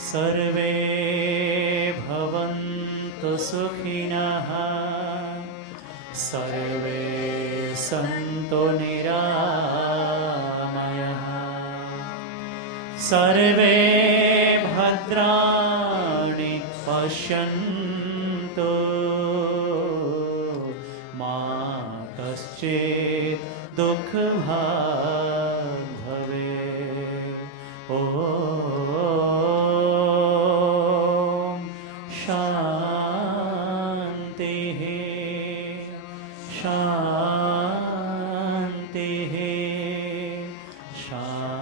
सर्वे भवन्तु सुखिनः सर्वे सन्तु निरामयाः सर्वे भद्राणि पश्यन्तु मा कश्चित् दुःखभाग् भवेत्। ॐ शान्तिः शान्तिः शान्तिः।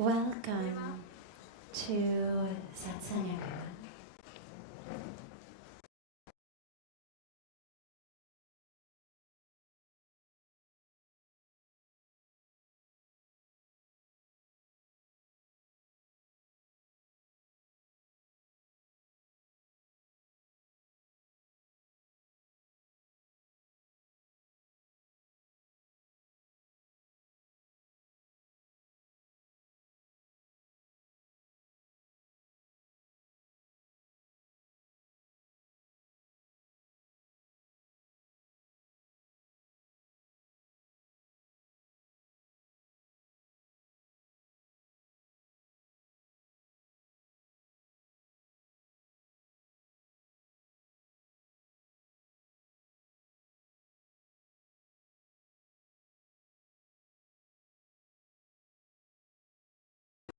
Welcome to Satsang, everyone.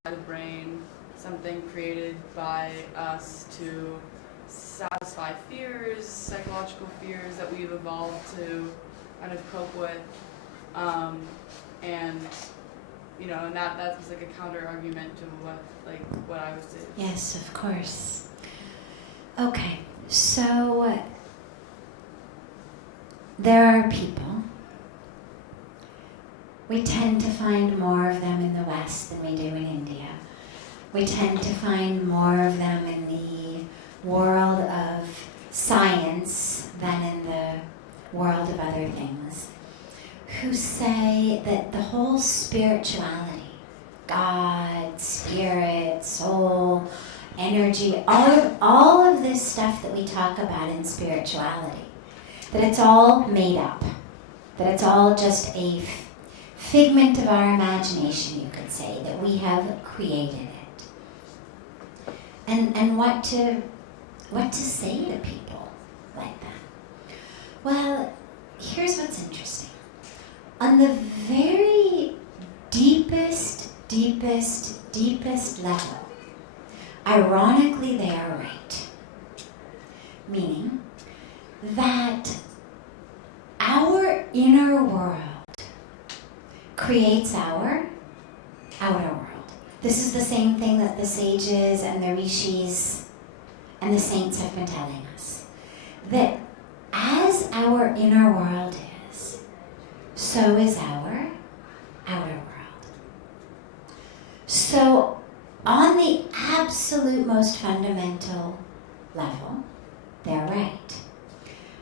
The brain, something created by us to satisfy fears, psychological fears that we've evolved to kind of cope with, and you know, and that was like a counter argument to what I was doing. Yes, of course. Okay, so there are people. We tend to find more of them in the West than we do in India. We tend to find more of them in the world of science than in the world of other things, who say that the whole spirituality, God, spirit, soul, energy, all of this stuff that we talk about in spirituality, that it's all made up, that it's all just a figment of our imagination, you could say, that we have created it. And what to say to people like that? Well, here's what's interesting. On the very deepest level, ironically they are right. Meaning that our inner world creates our outer world. This is the same thing that the sages and the rishis and the saints have been telling us. That as our inner world is, so is our outer world. So on the absolute most fundamental level, they're right.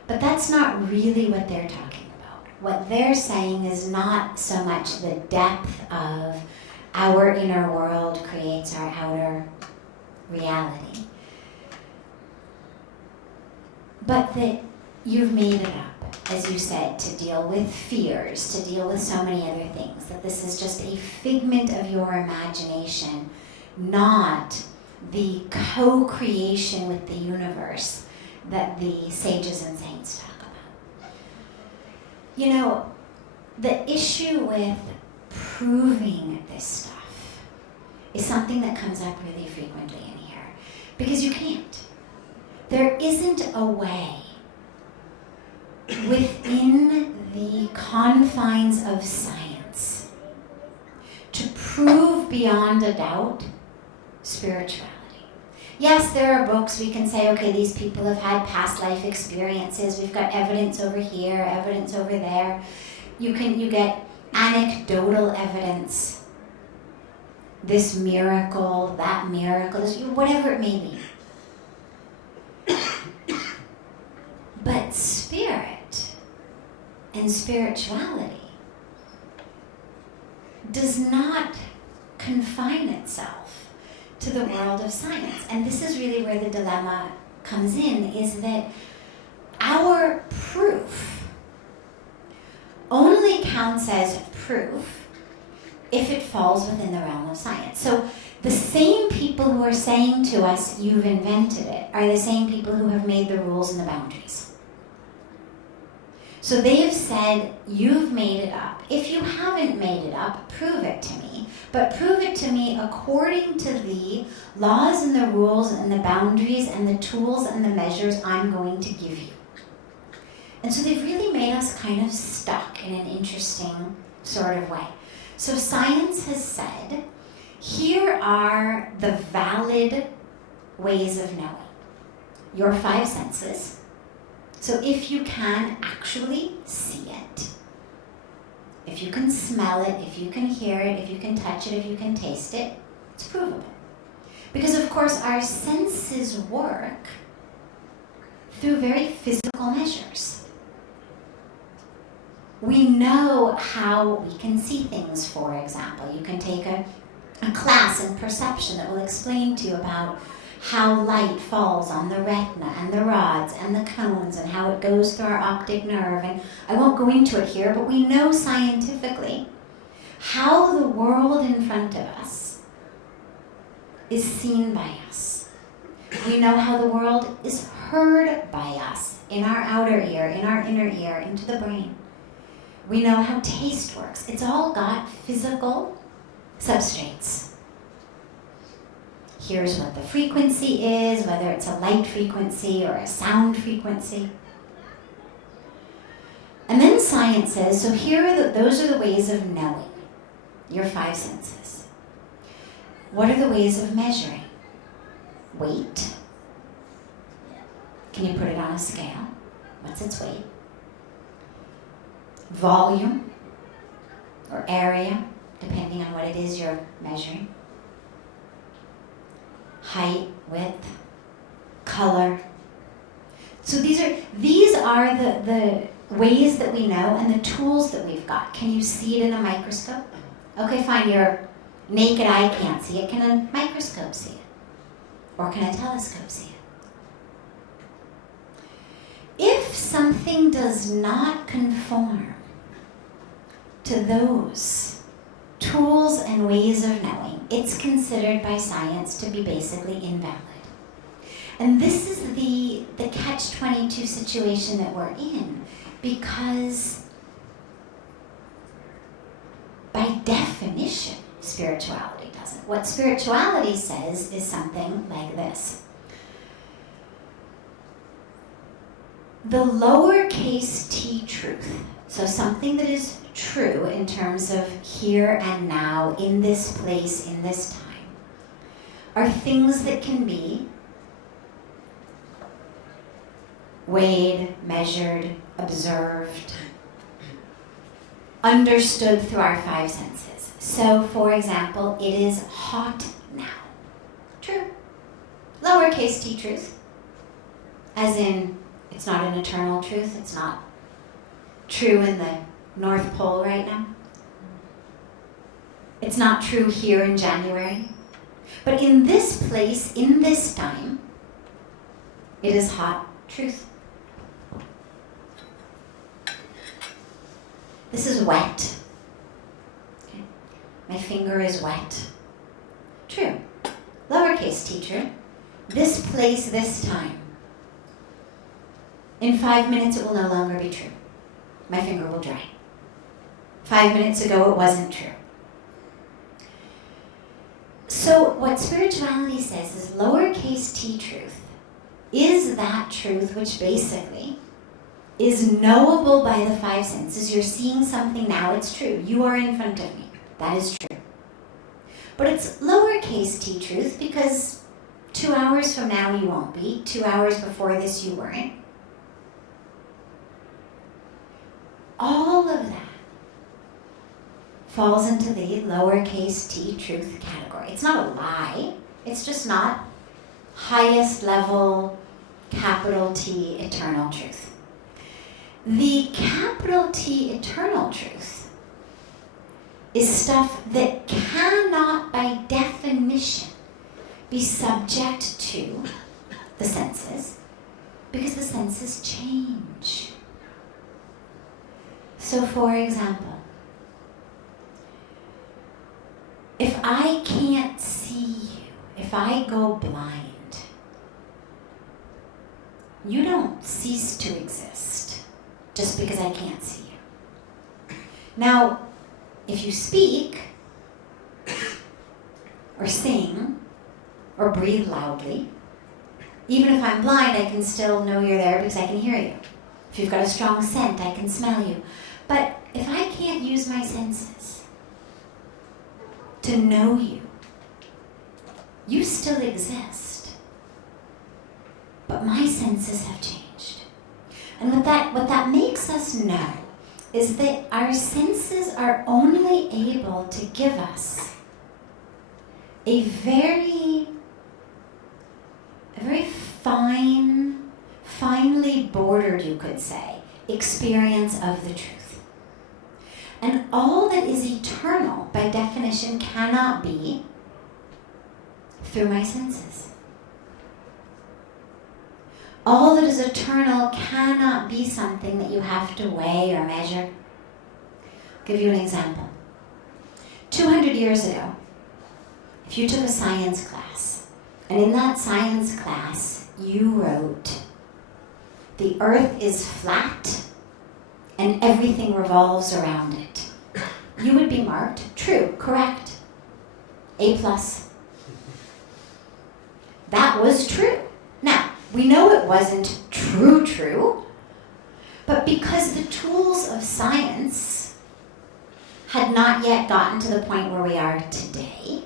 But that's not really what they're talking about. What they're saying is not so much the depth of our inner world creates our outer reality, but that you've made it up, as you said, to deal with fears, to deal with so many other things, that this is just a figment of your imagination, not the co-creation with the universe that the sages and saints talk about. You know, the issue with proving this stuff is something that comes up really frequently in here, because you can't. There isn't a way within the confines of science to prove beyond a doubt spirituality. Yes, there are books we can say, okay, these people have had past life experiences. We've got evidence over here, evidence over there. You get anecdotal evidence. This miracle, that miracle, whatever it may be. But spirit and spirituality does not confine itself to the world of science. And this is really where the dilemma comes in, is that our proof only counts as proof if it falls within the realm of science. So the same people who are saying to us, you've invented it, are the same people who have made the rules and the boundaries. So they have said, you've made it up. If you haven't made it up, prove it to me. But prove it to me according to the laws and the rules and the boundaries and the tools and the measures I'm going to give you. And so they've really made us kind of stuck in an interesting sort of way. So science has said, here are the valid ways of knowing. Your 5 senses. So if you can actually see it, if you can smell it, if you can hear it, if you can touch it, if you can taste it, it's provable. Because of course our senses work through very physical measures. We know how we can see things, for example. You can take a class in perception that will explain to you about how light falls on the retina and the rods and the cones and how it goes through our optic nerve. And I won't go into it here, but we know scientifically how the world in front of us is seen by us. We know how the world is heard by us in our outer ear, in our inner ear, into the brain. We know how taste works. It's all got physical substrates. Here's what the frequency is, whether it's a light frequency or a sound frequency. And then science says, so those are the ways of knowing, your 5 senses. What are the ways of measuring? Weight. Can you put it on a scale? What's its weight? Volume or area, depending on what it is you're measuring. Height, width, color. So these are the ways that we know and the tools that we've got. Can you see it in a microscope? Okay, fine, your naked eye can't see it. Can a microscope see it? Or can a telescope see it? If something does not conform to those tools and ways of knowing, it's considered by science to be basically invalid. And this is the catch-22 situation that we're in, because by definition, spirituality doesn't. What spirituality says is something like this. The lowercase t truth, so something that is true in terms of here and now, in this place, in this time, are things that can be weighed, measured, observed, understood through our 5 senses. So, for example, it is hot now. True. Lowercase t truth. As in, it's not an eternal truth. It's not true in the North Pole right now. It's not true here in January. But in this place, in this time, it is hot truth. This is wet. Okay. My finger is wet. True. Lowercase t true. This place, this time. In 5 minutes, it will no longer be true. My finger will dry. 5 minutes ago, it wasn't true. So what spirituality says is lowercase t truth is that truth which basically is knowable by the five senses. You're seeing something now, it's true. You are in front of me. That is true. But it's lowercase t truth because 2 hours from now you won't be. 2 hours before this you weren't. All of that falls into the lowercase t truth category. It's not a lie. It's just not highest level, capital T, eternal truth. The capital T eternal truth is stuff that cannot, by definition, be subject to the senses because the senses change. So, for example, if I can't see you, if I go blind, you don't cease to exist just because I can't see you. Now, if you speak, or sing, or breathe loudly, even if I'm blind, I can still know you're there because I can hear you. If you've got a strong scent, I can smell you. But if I can't use my senses to know you, you still exist. But my senses have changed. And what that makes us know is that our senses are only able to give us a very finely bordered, you could say, experience of the truth. And all that is eternal, by definition, cannot be through my senses. All that is eternal cannot be something that you have to weigh or measure. I'll give you an example. 200 years ago, if you took a science class, and in that science class you wrote, the earth is flat and everything revolves around it, you would be marked true, correct, A+. That was true. Now, we know it wasn't true, but because the tools of science had not yet gotten to the point where we are today,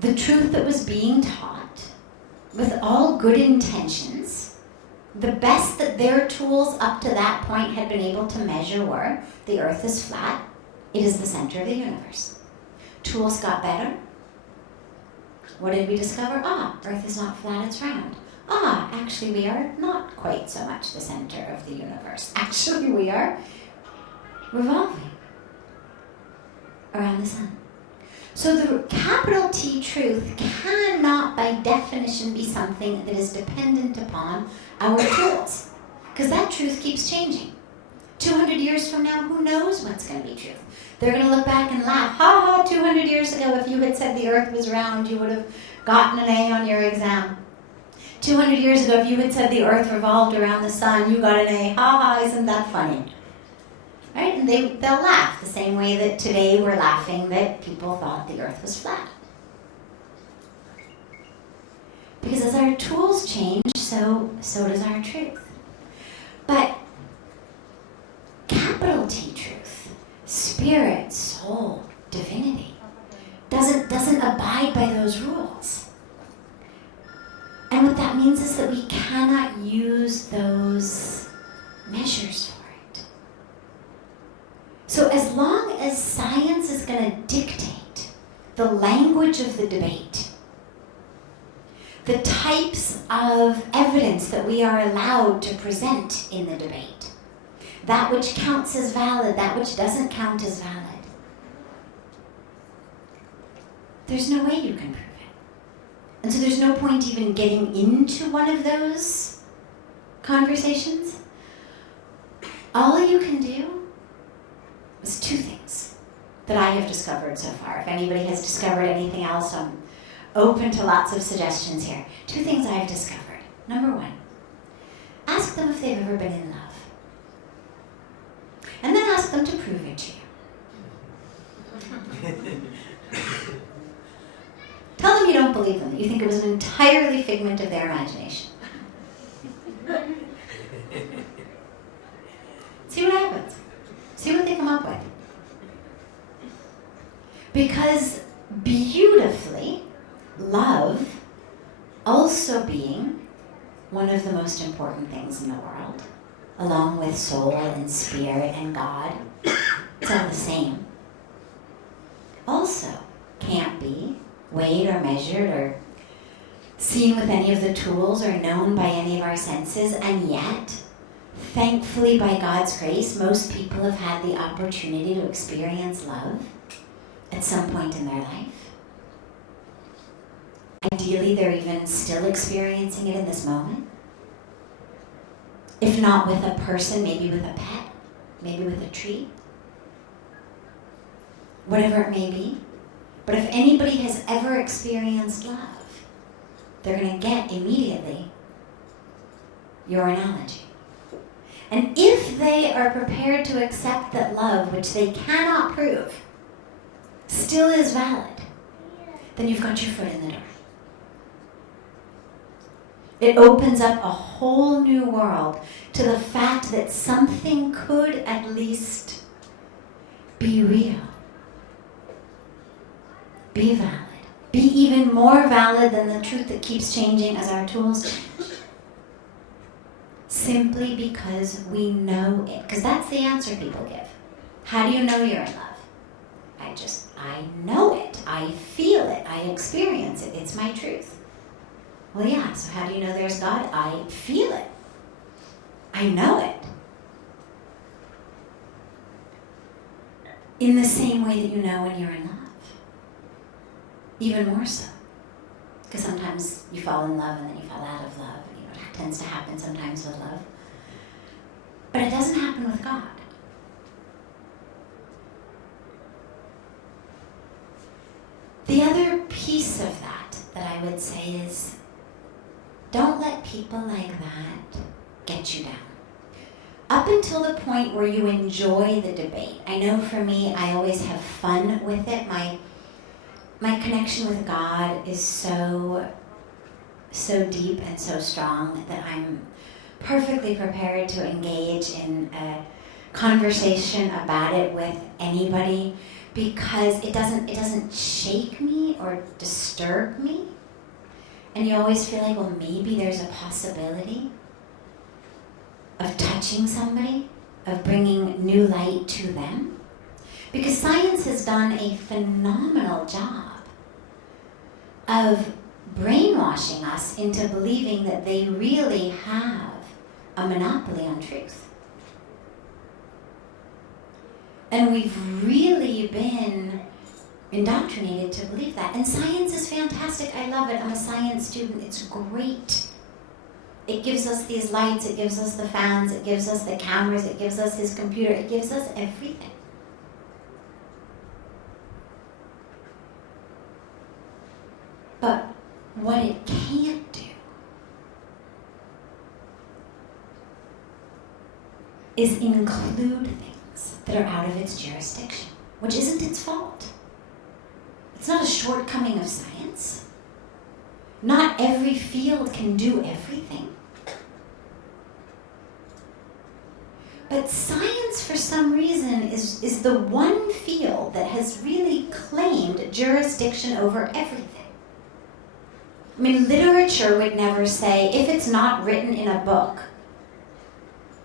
the truth that was being taught, with all good intentions, the best that their tools up to that point had been able to measure were, the earth is flat, it is the center of the universe. Tools got better. What did we discover? Earth is not flat, it's round. Actually we are not quite so much the center of the universe. Actually we are revolving around the sun. So the capital T truth cannot by definition be something that is dependent upon our tools, because that truth keeps changing. 200 years from now, who knows what's going to be truth? They're going to look back and laugh. 200 years ago, if you had said the earth was round, you would have gotten an A on your exam. 200 years ago, if you had said the earth revolved around the sun, you got an A. Isn't that funny? Right? And they'll laugh the same way that today we're laughing that people thought the earth was flat. Because as our tools change, so does our truth. But capital T truth, spirit, soul, divinity, doesn't abide by those rules. And what that means is that we cannot use those measures for it. So as long as science is going to dictate the language of the debate, the types of evidence that we are allowed to present in the debate, that which counts as valid, that which doesn't count as valid, there's no way you can prove it. And so there's no point even getting into one of those conversations. All you can do is two things that I have discovered so far. If anybody has discovered anything else, I'm open to lots of suggestions here. Two things I've discovered. Number one, ask them if they've ever been in love. And then ask them to prove it to you. Tell them you don't believe them, that you think it was an entirely figment of their imagination. Because beautifully, love also being one of the most important things in the world, along with soul and spirit and God, it's all the same, also can't be weighed or measured or seen with any of the tools or known by any of our senses, and yet, thankfully by God's grace, most people have had the opportunity to experience love at some point in their life. Ideally, they're even still experiencing it in this moment. If not with a person, maybe with a pet, maybe with a tree, whatever it may be. But if anybody has ever experienced love, they're going to get immediately your analogy. And if they are prepared to accept that love, which they cannot prove, still is valid, then you've got your foot in the door. It opens up a whole new world to the fact that something could at least be real, be valid, be even more valid than the truth that keeps changing as our tools change. Simply because we know it. Because that's the answer people give. How do you know you're in love? I know it. I feel it. I experience it. It's my truth. Well, yeah, so how do you know there's God? I feel it. I know it. In the same way that you know when you're in love. Even more so. Because sometimes you fall in love and then you fall out of love. You know, it tends to happen sometimes with love. But it doesn't happen with God. The other piece of that I would say is, don't let people like that get you down. Up until the point where you enjoy the debate. I know for me, I always have fun with it. My connection with God is so deep and so strong that I'm perfectly prepared to engage in a conversation about it with anybody, because it doesn't shake me or disturb me. And you always feel like, well, maybe there's a possibility of touching somebody, of bringing new light to them. Because science has done a phenomenal job of brainwashing us into believing that they really have a monopoly on truth. And we've really been indoctrinated to believe that. And science is fantastic. I love it. I'm a science student. It's great. It gives us these lights. It gives us the fans. It gives us the cameras. It gives us his computer. It gives us everything. But what it can't do is include things that are out of its jurisdiction, which isn't its fault. It's not a shortcoming of science. Not every field can do everything. But science, for some reason, is the one field that has really claimed jurisdiction over everything. I mean, literature would never say, if it's not written in a book,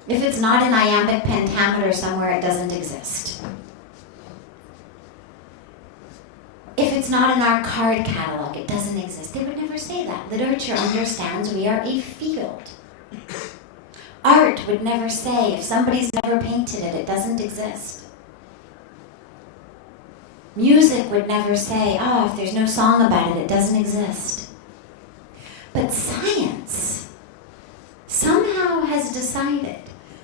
if it's not in iambic pentameter somewhere, it doesn't exist. If it's not in our card catalog, it doesn't exist. They would never say that. Literature understands we are a field. Art would never say, if somebody's never painted it, it doesn't exist. Music would never say, if there's no song about it, it doesn't exist. But science somehow has decided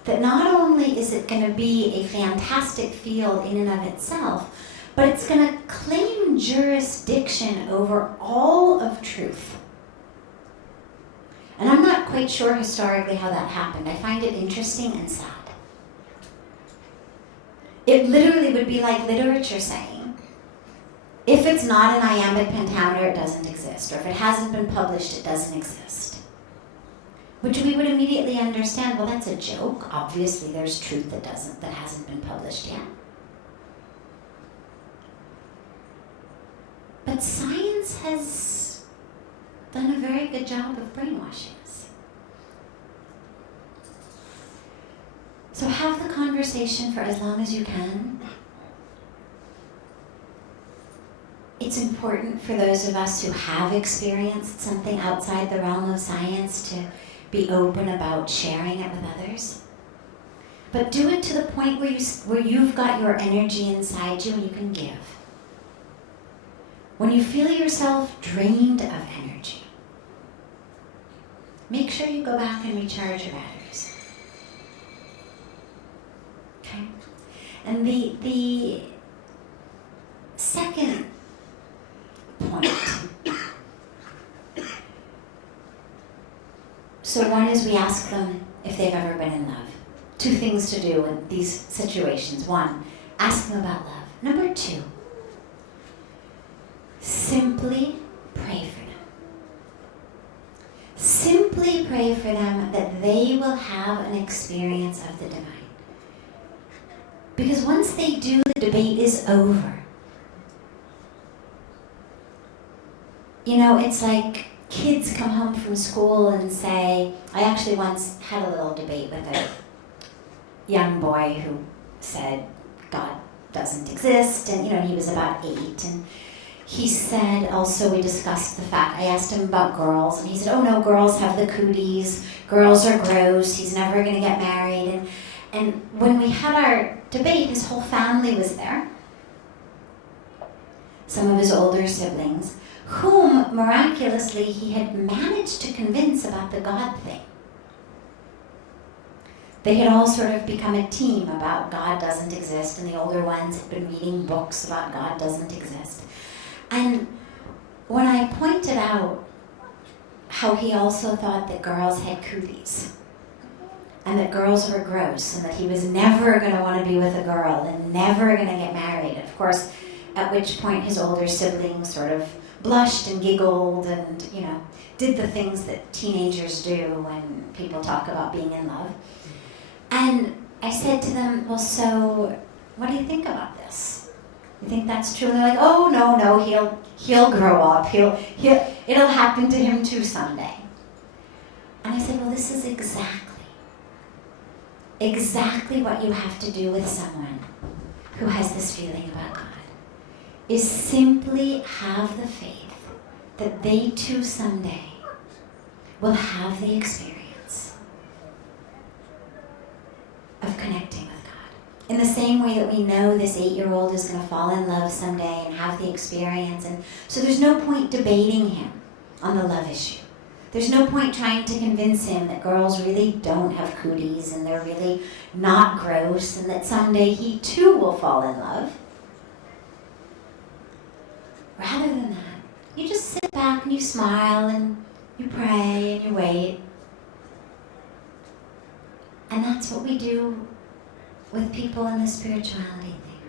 that not only is it going to be a fantastic field in and of itself, but it's going to claim jurisdiction over all of truth. And I'm not quite sure historically how that happened. I find it interesting and sad. It literally would be like literature saying, if it's not in iambic pentameter, it doesn't exist. Or if it hasn't been published, it doesn't exist. Which we would immediately understand, well, that's a joke. Obviously, there's truth that hasn't been published yet. has done a very good job of brainwashing us. So have the conversation for as long as you can. It's important for those of us who have experienced something outside the realm of science to be open about sharing it with others. But do it to the point where you've got your energy inside you and you can give. When you feel yourself drained of energy, make sure you go back and recharge your batteries. Okay? And the second point. So one is we ask them if they've ever been in love. 2 things to do in these situations. 1, ask them about love. Number 2, simply pray for them. Simply pray for them that they will have an experience of the divine. Because once they do, the debate is over. You know, it's like kids come home from school and say, I actually once had a little debate with a young boy who said God doesn't exist, and he was about 8, and he said also, we discussed the fact, I asked him about girls, and he said, oh no, girls have the cooties, girls are gross, he's never going to get married, and when we had our debate, his whole family was there, some of his older siblings, whom miraculously he had managed to convince about the God thing. They had all sort of become a team about God doesn't exist, and the older ones had been reading books about God doesn't exist. And when I pointed out how he also thought that girls had cooties, and that girls were gross, and that he was never going to want to be with a girl, and never going to get married, of course, at which point his older siblings sort of blushed and giggled and, did the things that teenagers do when people talk about being in love. And I said to them, well, so what do you think about this? You think that's true? And they're like, oh, no, he'll grow up. It'll happen to him too someday. And I said, well, this is exactly what you have to do with someone who has this feeling about God, is simply have the faith that they too someday will have the experience of connecting with God. In the same way that we know this 8-year-old is going to fall in love someday and have the experience. And so there's no point debating him on the love issue. There's no point trying to convince him that girls really don't have cooties and they're really not gross and that someday he too will fall in love. Rather than that, you just sit back and you smile and you pray and you wait. And that's what we do with people in the spirituality thing.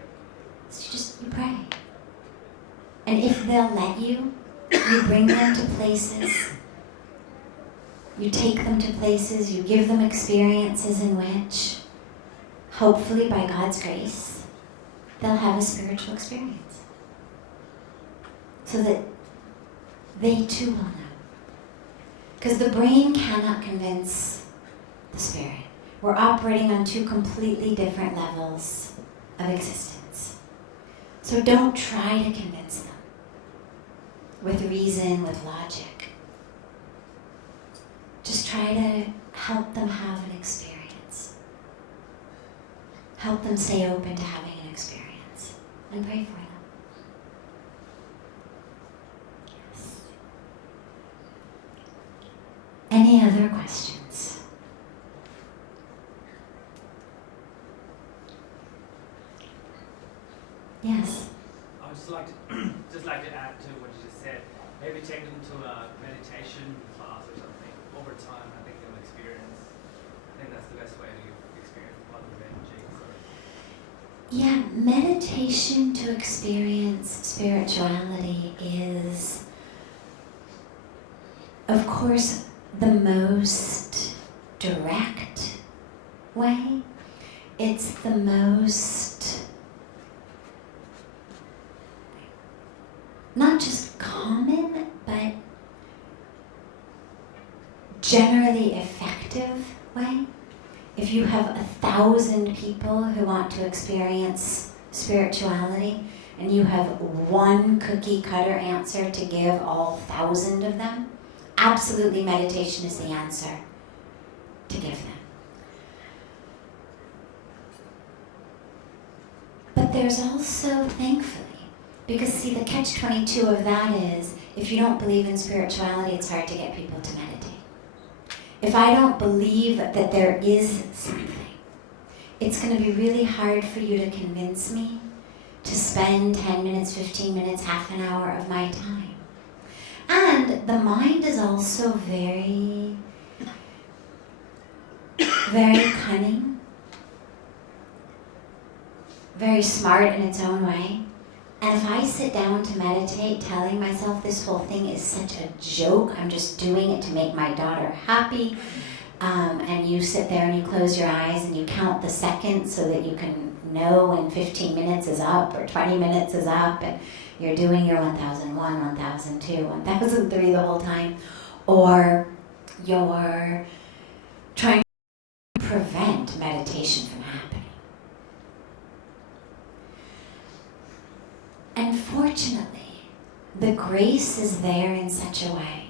It's you pray. And if they'll let you, you bring them to places, you take them to places, you give them experiences in which, hopefully by God's grace, they'll have a spiritual experience. So that they too will know. Because the brain cannot convince the spirit. We're operating on 2 completely different levels of existence. So don't try to convince them with reason, with logic. Just try to help them have an experience. Help them stay open to having an experience. And pray for them. Yes. Any other questions? Yes. I would just like to add to what you just said. Maybe take them to a meditation class or something. Over time, I think they'll experience. I think that's the best way to experience positive energy. Yeah, meditation to experience spirituality is, of course, the most direct way. It's the most not just common, generally effective way. If you have 1,000 people who want to experience spirituality, and you have one cookie cutter answer to give all 1,000 of them, absolutely meditation is the answer to give them. But there's also, thankfully, because see, the catch-22 of that is, if you don't believe in spirituality, it's hard to get people to meditate. If I don't believe that there is something, it's going to be really hard for you to convince me to spend 10 minutes, 15 minutes, half an hour of my time. And the mind is also very, very cunning, very smart in its own way. And if I sit down to meditate telling myself this whole thing is such a joke, I'm just doing it to make my daughter happy, and you sit there and you close your eyes and you count the seconds so that you can know when 15 minutes is up or 20 minutes is up, and you're doing your 1001, 1002, 1003 the whole time, or you're trying to prevent meditation from happening. And fortunately, the grace is there in such a way